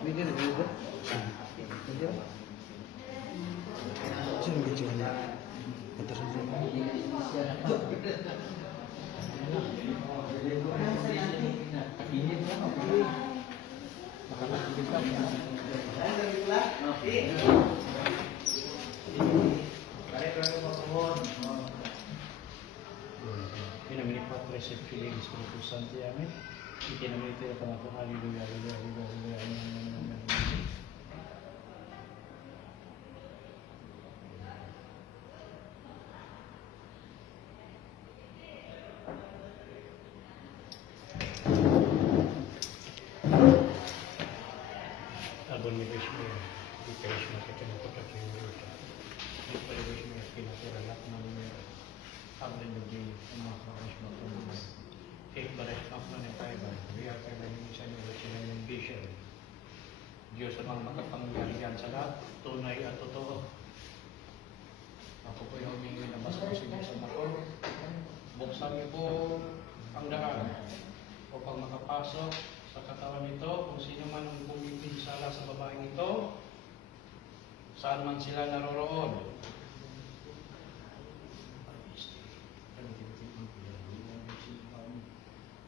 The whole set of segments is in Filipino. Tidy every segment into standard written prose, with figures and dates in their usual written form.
Video na video. Video. Sino video niya? Punta sa video. Pinamili po presyo feelings ko po Santiago. Ikinamili tayo pa natin. Hallelujah, hallelujah, hallelujah, hallelujah. Abon ni Vishnu, di Krishna kita nak pakai ini. Di pada Vishnu kita kira nak namanya abon ni Maha Vishnu pun. Ek baris makna ni kaiban. Biar kaiban ini saya bercakap dengan Vishnu. Diyos ang makapangyarihan sa lahat, tunay at totoo. Ako po'y humingi na mas kusigil sa mako. Buksan niyo po ang daan upang makapasok sa katawan nito, kung sino man ang pumipinsala sa babaeng ito, saan man sila naroroon.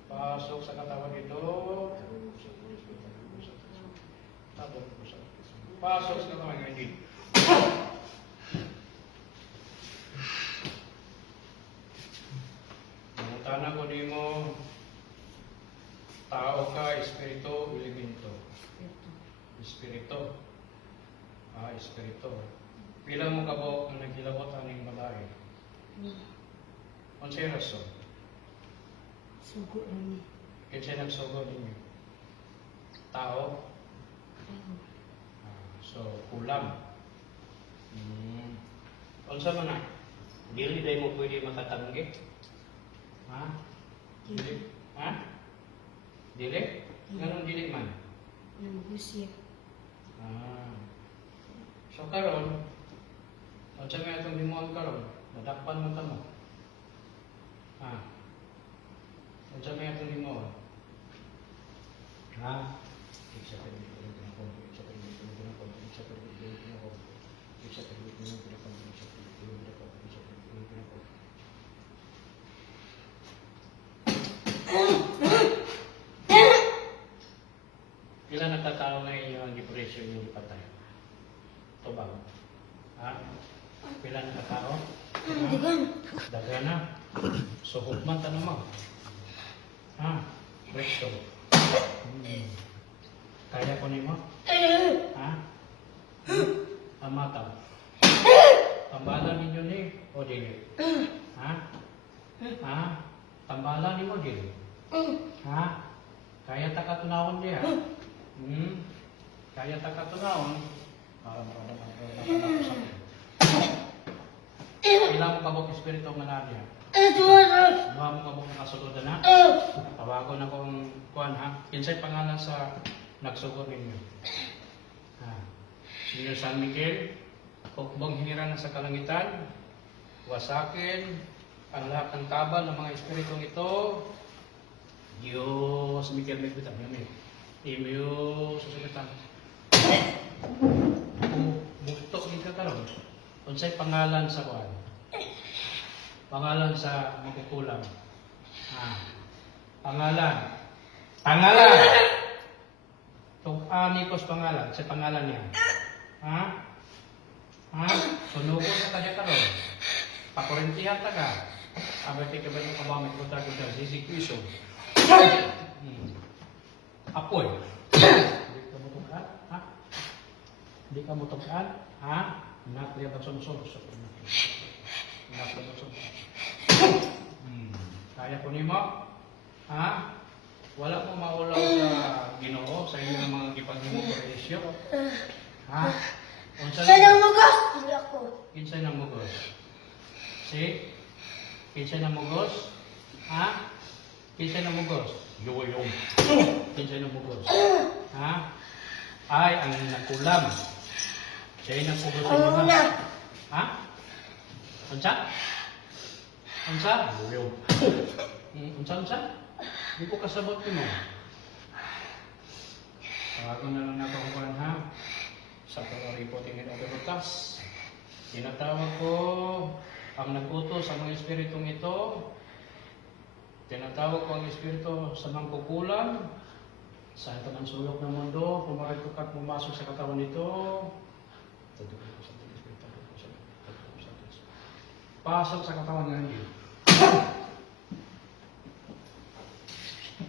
Pasok sa katawan nito. Pasok sa katawan nito. Mangutana ko di mo, tao ka, espiritu, elemento. Espiritu. Espiritu. Pila mo kabok ang nagkilabot aning babae? Unsay rason? Sugo rin. Kinsay nagsugo ninyo? Tao? So, kulam. Unsa man na? Dili day mo pwede makatanggi? Ha? Dili? Ha? Dili? Ganun dili man? Nangusya. So karon, unsa may atong himuon karon? Nadakpan mo ta mo. Unsa may atong himuon? Isa pa dito na ko, isa pa dito na ko, isa pa dito na ko. Isa pa dito na ko, isa pa dito na ko, isa pa dito na ko. Ilan nagkatao na inyo ang depression yung ipatay? Ito ba? Pila nagkatao? Dagan. Dagan na. So, hukman ta naman. Presto. Kaya ko nimo? Amata. Tambalan ninyo ni o dili? Tambalan nimo dili? Kaya ta katunawon diha? Kaya ta katunawon? Ilang mo kabok espiritu nga na diha? Duha mo kabok na kasulod na? Tawagon akong kuan Kinsay pangalan sa nagsugo ninyo? Senior San Miguel, hukbong hinira na sa kalangitan, wasakin ang lahat ng tabal ng mga espiritong ito. Diyos, Miguel, may bitang yamin. Imyo, susulitan. Bukto din ka karon. Unsay pangalan sa kuan? Pangalan sa makukulam. Pangalan. Ani ko sa pangalan. Sa pangalan niya. Sunugo sa kanya karon. Pakorentihan ta ka. Abay ka ba yung kabamit ko tayo sa sisig piso? Apoy. Hindi ka mutukan? Hindi ka mutukan? Nakliya ba sumsog? Nakliya ba sumsog? Kaya ko nimo? Wala mo maulaw sa Ginoo sa inyo ng mga gipaghimo ko relisyo? Sa nang mugos! Hindi ako. Kinsay nang mugos? Kinsay nang mugos? Kinsay nang mugos? Yung. Kinsay nang mugos? Ay, ang nakulam. Siya nang mugos sa inyo na. Unsa? Yung. Unsa? Di ko kasabot mo. Tawagon na lang nato kuan ha. Sa pagari po tingin ang butas. Tinatawag ko ang nagutos sa mga espiritong ito. Tinatawag ko ang espiritu sa mangkukulam. Sa ito ng sulok ng mundo, pumarito at pumasok sa katawan nito. Pasok sa katawan ng hindi.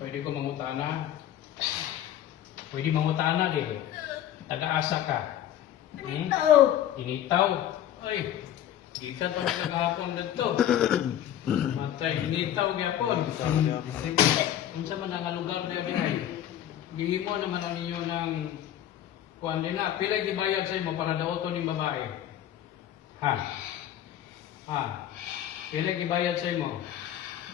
Pwede ko mangutana. Pwede mangutana din. Taga-asa ka. Initaw. Ay, di ka ito nagahapon dito. Matay, initaw gyapon. Unsa man ang lugar niya din ay. Gihimo naman ang ninyo ng kuan din na. Pila gibayad sa imo para daoton ning babae? Ha? Ha? Pila gibayad sa imo?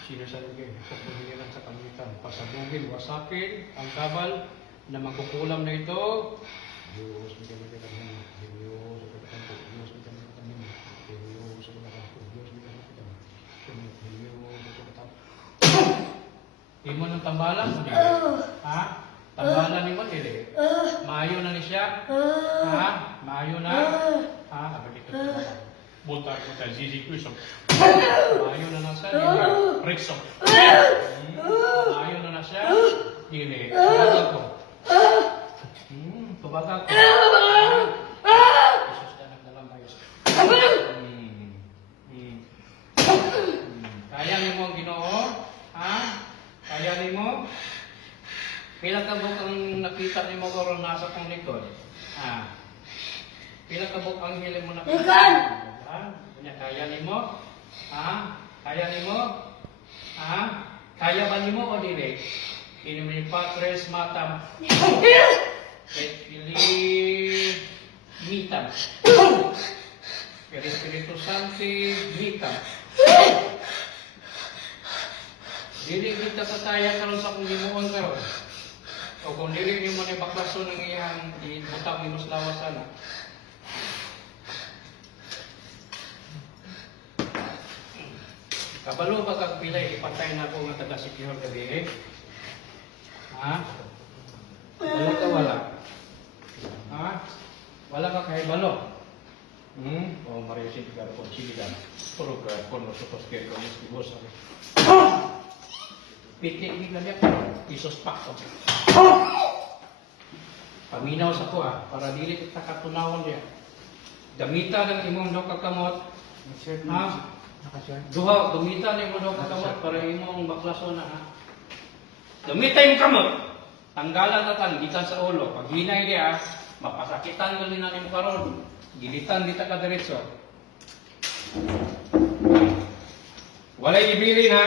Sino sa lugay? Pupunin lang sa kamitan. Pasabugin, wasapin, ang kabal na magkukulam na ito. Diyos, may kami kami. Diyos, may kami kami. Diyos, may kami kami. Diyos, may kami kami. Diyos, may kami kami. Diyos, may kami kami. Imo ng tambalan mo dili? Ha? Tambalan ni mo dili? Maayo na ni siya? Ha? Maayo na? Ha? Abalik ka na. Buta ko tayo, Zizi Kristo. Maayo na na siya, dili. Kristo. Maayo na na siya, dili. Tubaga ko. Tubaga ko. Jesus na nagdalambayos. Kaya ni mo ang Ginoo? Ha? Kaya ni mo? Pila ka buk ang nakita ni mo karon nasa kong likod? Ha? Pila ka buk ang hiling mo nakita? Ha? Kaya ni mo? Ha? Kaya ni mo? Ha? Kaya ba ni mo o dili? Ini Patres Matam. Et Fili Mitam. Per Espiritu Santi Mitam. Dili kita kataya karon sa kung gimuon karon. O kung dili nimo ni baklaso ng iyang ibutang ni Muslawa sana. Kabalo ba kag pilay ipatay na ko nga taga-secure gabi eh? Ha? Wala ka wala? Ha? Wala ka kay balo? O Mario si Tigaro ko siligan. Puro ka kono sa poskero ni Stibos. Pitik ni kanya isos pak ko. Paminaw sa ko para dili kita katunawon dia. Gamita ng imong do kakamot. Ha? Duha, gamitan ni mo daw kakamot para imong baklaso na ha. Gamitan yung kamot. Tanggalan na tan, gitan sa ulo. Pag hinay dia, mapasakitan gali na ni mo karon. Gilitan dita ka diretso. Walay ibilin ha.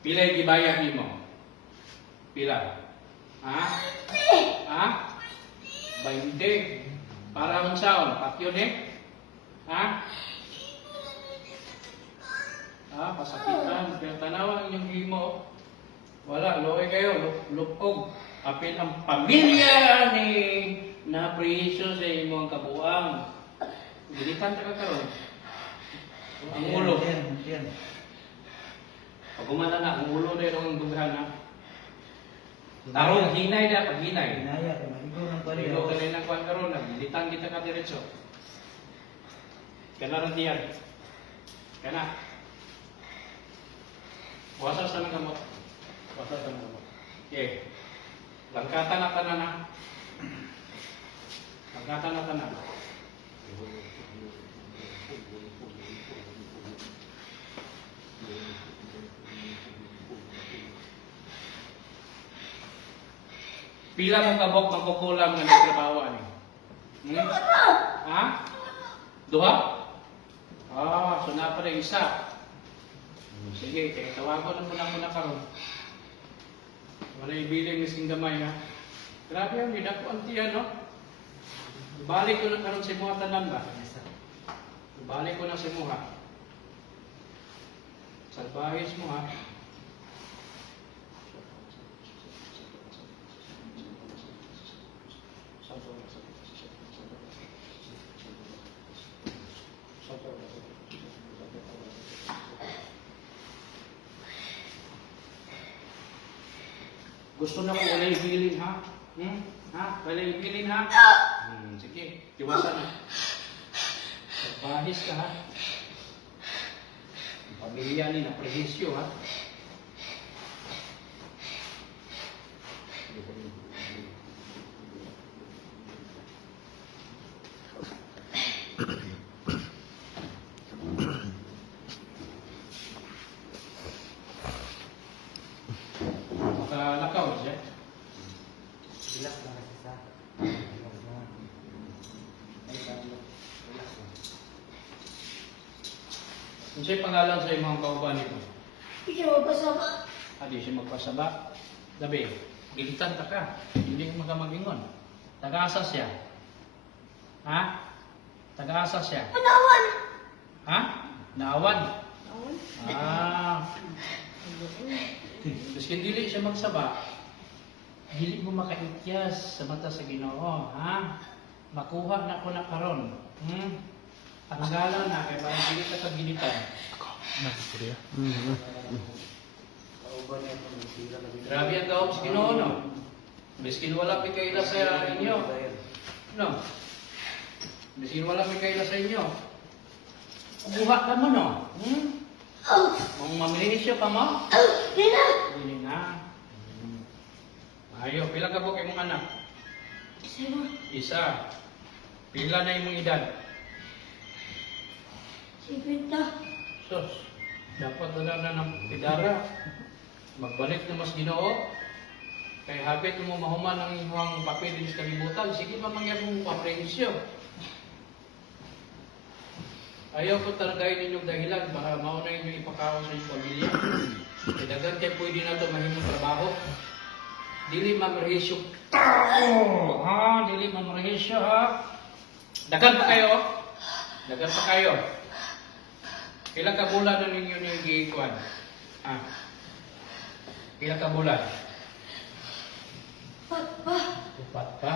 Pila yung gibayad nimo? Pila? Ha? Ha? 20. Para mong saon? Patyo ni? Ha? Ha? Pasakitan. Pero tanawa ang inyong himo. Wala. Loe kayo. Lupog. Apil ang pamilya ni na presyo sa imong kabuang. Gilitan ka karon. Ang ulo. Pag gumana na, ang ulo na yung dubrahan na. Tarong hinay na, pag hinay. Hinaya, maligo ng pari. Pag ka rin ng kwan karon, naglilitan kita ka diretso. Kana rin diyan. Kana. Wasas na ng gamot. Wasas na ng gamot. Okay. Langkatan na tanan na. Langkatan na tanan. Pila mong kabok magkukulam na nagtrabaho ani? Ha? Duha? Ah, so na pa rin isa. Sige, kaya tawagon na muna karon. Wala ibiling misking gamay ha. Grabe ang hindi ako antiya no? Ibalik ko na karon sa mga tanan ba? Ibalik ko na sa mga. Salbahis mo ha. Gusto na ko wala ibilin ha? Ha? Wala ibilin ha? Sige, tiwasan na. Bahis ka ha? Pamilya ni na prehisyo ha? Makalakaw siya. Relax lang kasi sa. Kung siya'y pangalan sa imong kauban nito, Hindi siya magkasama. di siya magpasaba. Dabi, gilitan ta ka. Hindi mo magamagingon. Tagaasa siya. Ha? Tagaasa siya. Panawan! Ha? Naawan. Panawan? Ah. Miskin dili siya magsaba, dili mo makaityas sa mata sa Ginoo, ha? Makuha na ko na karon. Ang gala na kay parang dili ka kagilitan. Kauban niya kung sila lagi. Grabe ang gawom sa Ginoo, no? Miskin wala mi kaila sa inyo. No? Miskin wala mi kaila sa inyo. Buha ka mo, no? Kung mamilisyo ka mo? Di na! Dili na. Ayo, pila ka po kay mong anak? Sino? Isa. Pila na imong edad? Si Pinta. Sus, dapat na ng pidara. Magbalik na mas Ginoo. Kay habit mo mahuman ang inyong papel din sa kalibutan. Sige pa mangyari mong paprensyo. Ayaw ko talagay ninyong dahilan para mauna ninyong ipakaon sa inyong pamilya. Kaya dagan kayo pwede na ito mahimong trabaho. Dili mamrehisyo. Ha? Dili mamrehisyo ha? Dagan pa kayo? Dagan pa kayo? Ilang kabulan na ninyo yung giikuan? Ha? Ilang kabulan? Papa. Upat pa.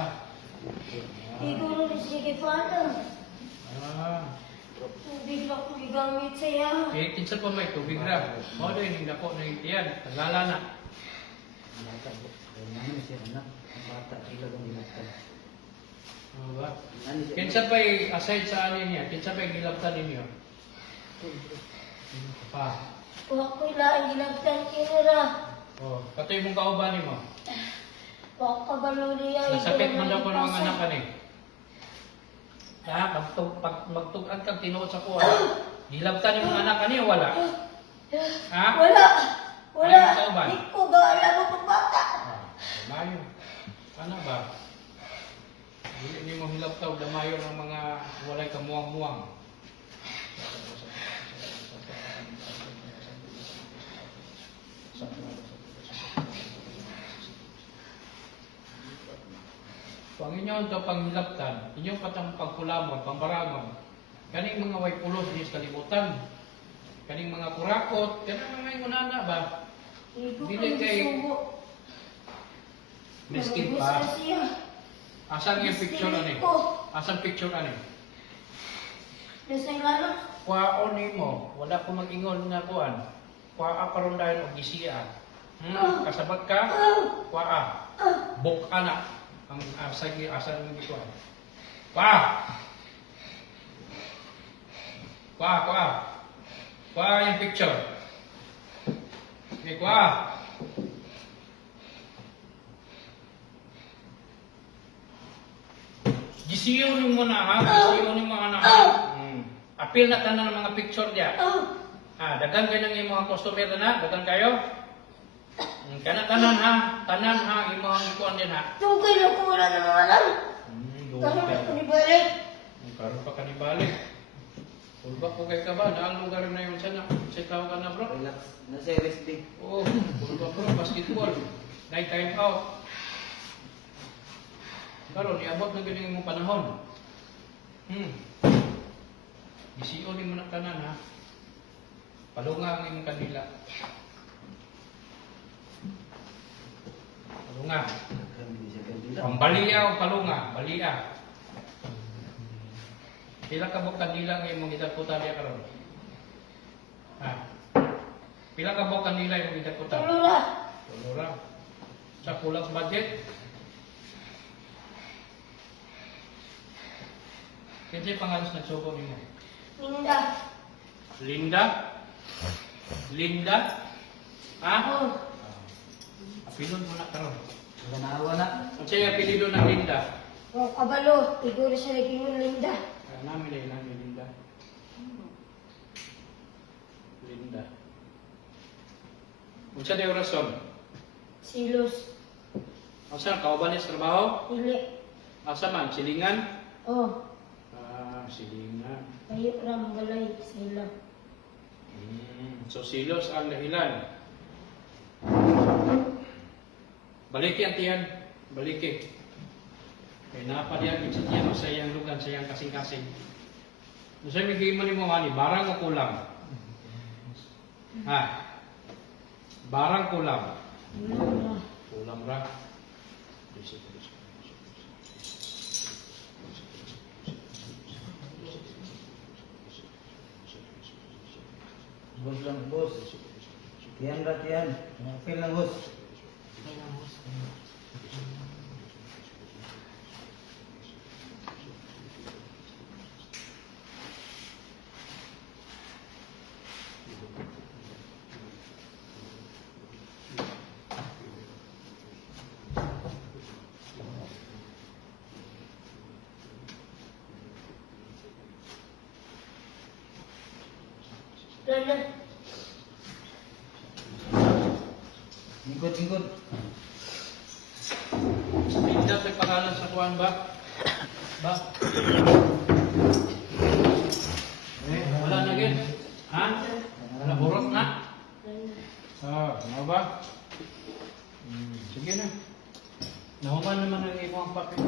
Hindi ko rin sige paano. Ah. Tubig lang ko gigamit saya. Eh, kinsa pa may tubig ra. Mo din yung dako na itiyan. Tagala na. Ano siya anak? Ang bata sila lang ginatan. Ano ba? Ano siya? Kinsa pa aside sa anin niya? Kinsa pa gilabtan ninyo? Pa. Kuha ko ilaan ginagtan kinira. Oh, katoy mong kauban mo. Baka kabalo niya. Nasakit man daw ko ng mga anak ka ni. Ha? Magtugad kang tinuod sa kuha. Gilabtan yung mga anak ka niya, wala? Ha? Wala. Wala. Ayaw ka ba? Di ko gaala mo pang bata. Damayo. Ano ba? Hindi ni mo hilabtaw, damayo ng mga walay kamuang-muang. Kung ang inyo ito panghilaptan, inyong patang pagkulamon, pambarangon, kaning mga way pulos niyo sa kalibutan, kaning mga kurakot, kaning mga ingunana ba? Igo Dili kay kay subo. miskin Nagubos na pa. siya. Asan yung picture ani? Miskin ko. Asan picture ani? Nasa lalo. Kwaon nimo, wala ko mag-ingon nga kuan. Kwaa karon dahil og gisiya. Kasabat ka? Kwaa. Buk anak. Ang asagi asan ng kuan. Kwaa. Kwaa. Kwaa yung picture. Okay, kwaa. Gisiyo ni mo na ha, gisiyo ni mga anak. Apil na tanan ng mga picture diya. Dagan kayo ng mga customer na, dagan kayo. Kana tanan ha, imo ang ikuan din ha. Tugay na ko wala na mga alam. Karoon ako ni balik. Karon pa kanibalik. Ulba ko kay ka ba, naang lugar na yun sana. Say tao ka na bro. Relax. Nasa rest day. Oo, ulba bro, basketball. Night time out. Karon iabot na gid imong panahon. Gisiyo ni mo na tanan ha. Palunga ang imong kanila. Palunga. Hindi siya kandila. Ang balia o palunga, balia. Pila ka bok kanila nga imong gidakutan diya karon? Ha? Pila ka bok kanila imong gidakutan? Tulura. Tulura. Sa kulang budget. Kasi pangalos na suko mo. Linda. Linda? Linda? Ha? Oh. Apilon mo na karon. Ganawa na. Ang siya apelido ng Linda. Oh, kabalo. Siguro siya naging Linda. Namin Linda. Linda. Unsa day orason? Silos. Asa kauban sa trabaho? Dili. Asa man silingan? Oh. Silingan. Kayo ram balay sila. So silos ang dahilan. Baliki ang tiyan. Baliki. Kaya napadiyan sa tiyan sa iyang lugan, sa iyang kasing-kasing. Kung sa'yo may giman mo mani, barang o kulang? Ha? Barang kulang. Wala. Kulang ra. Bos lang, bos. Tiyan ra, tiyan. Apil lang, bos. Lala. Lingkod, lingkod. Linda, may pangalan sa kuwan ba? Ba? Wala na gid. Ha? Naburot na? Ano ba? Sige na. Nahuman naman ang iyong papel.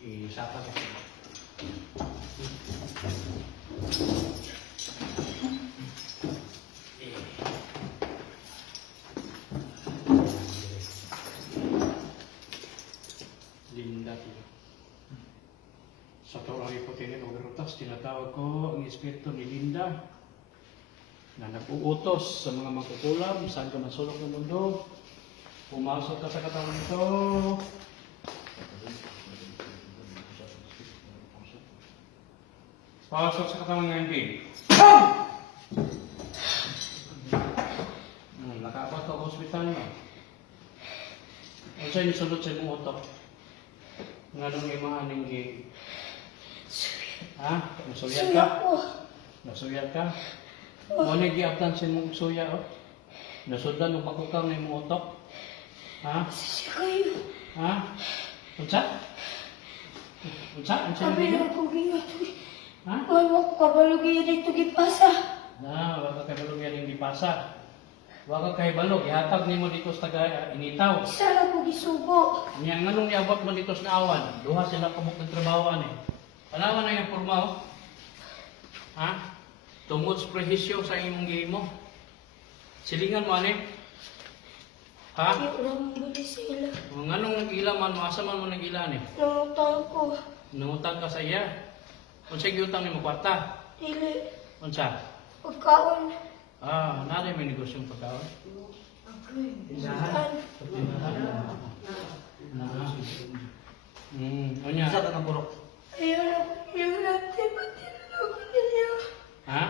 Isapa ka. Linda tiyo. Sa Torah Ipotinin o Garutas, tinatawag ko ang espiritu ni Linda na nag-uutos sa mga mangkukulam, saan ka man sulok ng mundo. Pumasok ka sa katawan nito. Pasok sa katawan ng hindi. Nakaabot ka sa hospital mo. Ano sa'yo nisulot sa imong utok? Nga nung imahan ng gig. Ha? Nasuyat ka? Nasuyat ka? Ano giabdan sa imong suya, oh? Nasundan ng pagkukaw ng imong utok? Ha? Siya kayo. Ha? Unsa? Unsa? Unsa Kami niyo? na kong gingat. Ha? Wala ko kabalo kaya dito gipasa. Wala ka kabalog yan hindi pasa. Wala ka kabalog, ihatag nimo dito sa taga initaw. Isa lang ko gisubo. Nga nganong niabot mo dito sa awan, duha sila kabuk ng trabaho ani. Panawan na yung porma oh. Ha? Tungod sa prehisyo sa imong gihimo. Silingan mo ani. Ha? Kayo ram balay sila. Nganong nag-ila man mo, asa man mo nag-ila ni? Nangutang ko. Nangutang ka sa iya. Unsa giutang nimo kwarta? Dili. Unsa? Pagkaon. Nanay may negosyong pagkaon. Saan? Onya. Isa ka ng burok. Ayaw natin. Pati na ako ninyo. Ha?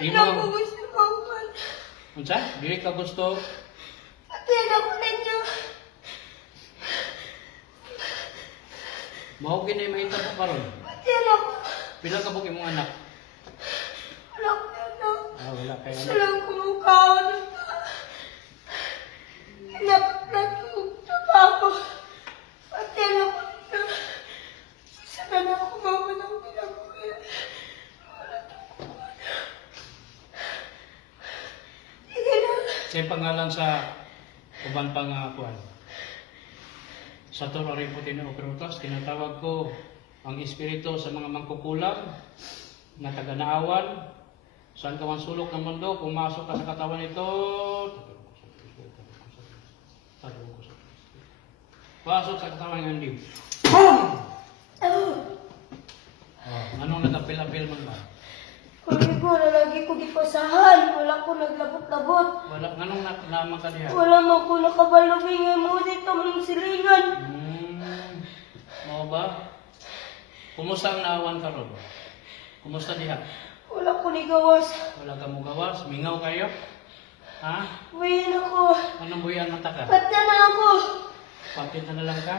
Ayaw ko Imo. gusto ko. Unsa? Dili ka gusto. Pati na ako ninyo. Mao gini mahitabo karon. Pati na ako. Pila ka bug imong anak? Wala ko na. Wala kay Isa anak. lang kumukaon. Napaglatog na pa ako. Pati na ako na. Isa na ako mama ng pinabuhi. Wala Sa pangalan sa uban pang kuan. Sa turo rin po tinuuprutos, tinatawag ko ang espiritu sa mga mangkukulam na taga-naawan. Saan ka man sulok ng mundo, pumasok ka sa katawan nito. Pasok sa katawan ng hindi. Anong nagapil-apil mo ba? Kami ko na lagi ko gipasahan. Wala ko naglabot-labot. Wala, anong naman ka diha? Wala mo ko nakabalubingay mo dito mong silingan. Mo ba? Kumusta ang naawan ka ron? Kumusta diha? Wala ko ni gawas. Wala ka mo gawas? Mingaw kayo? Ha? Buyin ako. Anong buyan mata ka? Patna na ako. Patit na lang ka?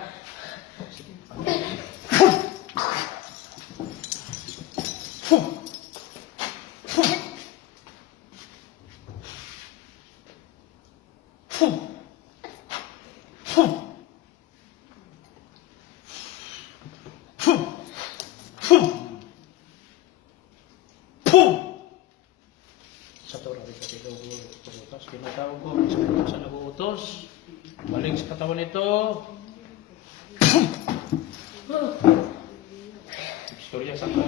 Sa Torah rin kasi daw utos. Tinatawag ko sa nag-uutos. Balik sa katawan nito. Istorya sa ko.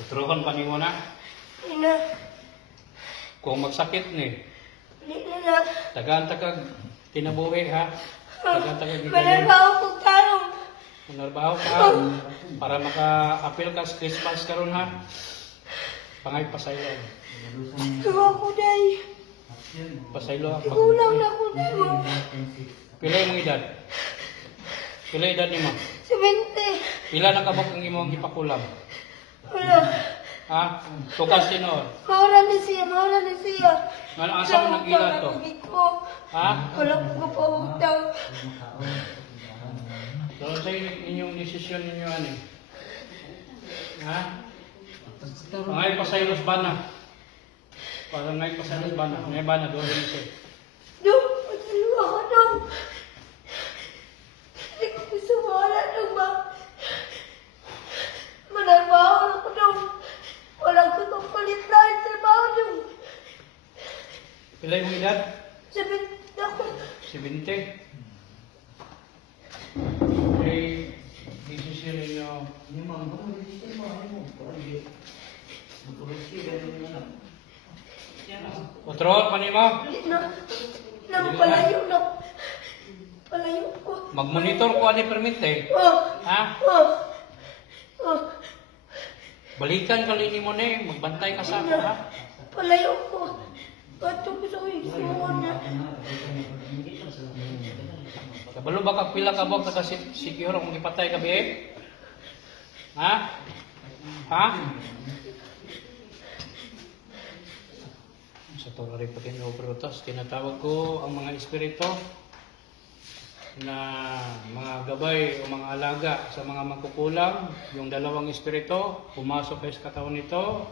Tuturukan pa ni mo na. Ina. Kung magsakit ni, Di na na. tagaan-tagag tinabuhi ha. Tagaan-tagag Manarbaho ko tarong. Manarbaho ka para maka-appeal ka sa Christmas karon ha. Pangay pasaylo. Gawa ko day. Pasaylo ang Kulang na ko day mo. Pila imong edad? Pila edad nimo? 70. Pila na kabok ang imong gipakulam? Wala. Ha? Tukas tinor. Maura ni siya. Maura ni siya. Ngano asa mo nag-ila to? Ha? Wala ko pa utang. So sa inyong desisyon ninyo ani? Ha? Pangay pasaylos bana. Pangay pasaylos bana. Ngay bana do rin siya. Dong, pagsaluwa ko dong. Hindi ko gusto wala dong ba? Manarbaho na ko dong. Walang ko itong palit-lalit sa baho dong. Pila imong edad? Sabi ako. 70. Okay, desisyon ninyo. Otro, panimo? Na palayo na. Palayo ko. Mag-monitor ko ani permit eh. Ha? Oh. Balikan ka lini mo ni, magbantay ka sa ako ha. Palayo ko. Kato ko sa isuon na. Kabalo ba kag pila ka ba kada secure kung ipatay ka bi? Ha? Ha? Sa Torah rin pati Prutos, tinatawag ko ang mga espiritu na mga gabay o mga alaga sa mga magkukulang. Yung dalawang espiritu, pumasok kayo sa katawan nito.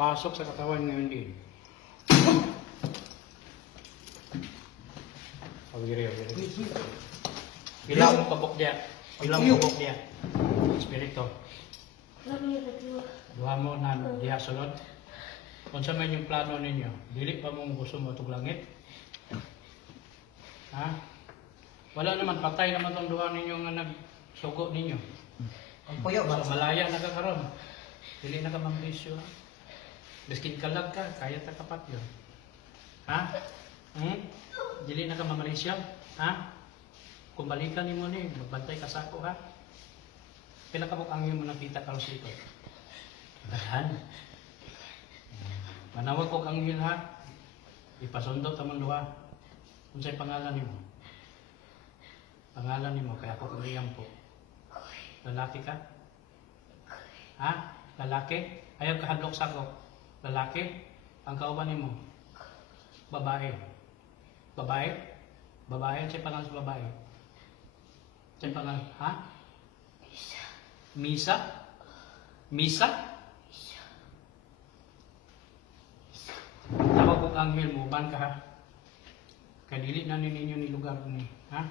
Pasok sa katawan ngayon din. Bilang mo kabok dia. Bilang mo kabok dia. Espiritu. Duha mo na diha sulod. Kung sa man yung plano ninyo, dili pa mo gusto mo itong langit? Ha? Wala naman, patay naman itong duha ninyo nga nagsugo ninyo. Ang puyo ba? So, malaya na ka karon. Dili na ka mambisyo. Biskin kalag ka, kaya ta kapat yun. Ha? Dili na ka mamalisyo. Ha? Kung balikan ni mo ni, magbantay ka sa ako ha. Pila ka ang mo nakita ka sa ikot. Dahan. Manawag ko kang ha. Ipasundo tamang duha. Kung sa'y pangalan ni mo. Pangalan ni mo, kaya ako kuriyang po. Lalaki ka? Ha? Lalaki? Ayaw ka hadlok sa ako. Lalaki? Ang kauban ni mo? Babae? Babae? Babae? Sa'y pangalan sa babae? Sa'y pangalan? Ha? Misa? Misa? Tawag kong anghel mo, ban ka ha? Kadili na ninyo ni lugar ni, ha?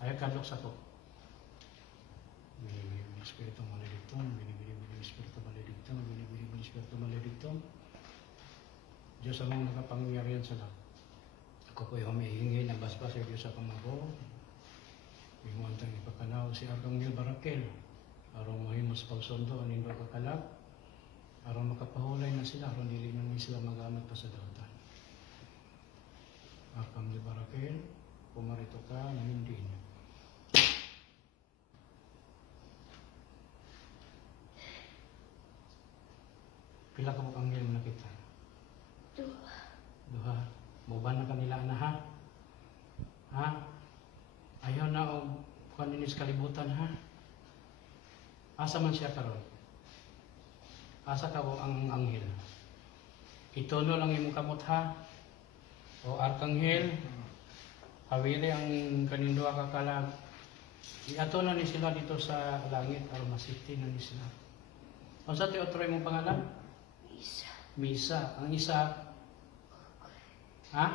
Ayaw kadlok sa ko. Bini-bini Espiritu mo na dito, bini-bini Espiritu Maledictum, bili Espiritu Maledictum. Diyos amang nakapangyarihan sa lahat. Ako po'y humihingi ng basbas sa Diyos sa pamako. Imuantang ipakalaw si Arkanghel Barakel. Arong mahimos pagsundo, anindo kakalap. Arong makapahulay na sila, arong dili na sila magamit pa sa dautan. Arkanghel Barakel, pumarito ka na hindi niya. Pila ka mo kanghel mo nakita? Duha. Muban na kanila na ha? Ha? Ayaw na o kaninis kalibutan ha? Asa man siya karon? Asa ka ang anghel? Itono lang imong kamot ha? O Arkanghel, hawili ang kanindua kakalag. Iato na ni sila dito sa langit aron masiti na ni sila. Ano sa otro imong pangalan? Isa. Misa. Ang isa, ha?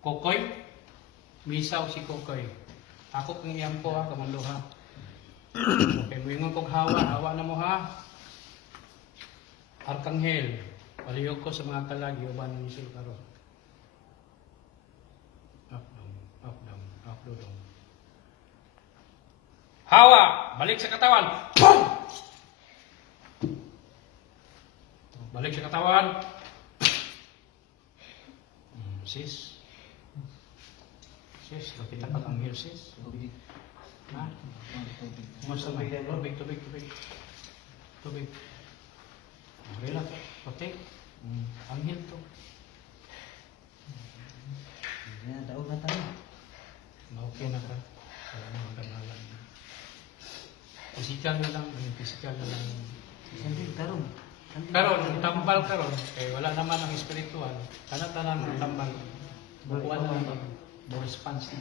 Kokoy? Misa o si Kokoy? Ako kang iyang po ha, kamando ha. Okay, muingon kong hawa na mo ha. Arkanghel, palihog ko sa mga kalagi, uban ng isul karon. Up down. Hawa! Balik sa katawan! Boom! Balik sa katawan. Sis. Nakita ka ang anghel, sis. Ha? Kumusta mo? Tubig. Relax. Puti. Anghel to. Yan, daog na tayo. Okay na ka. Wala na magkanalan. Physical na lang. Sandali, tarong. Karon, tambal karon. Eh, wala naman ang espiritual. Kana-tanan ang tambal. Bukuan na lang. Response na.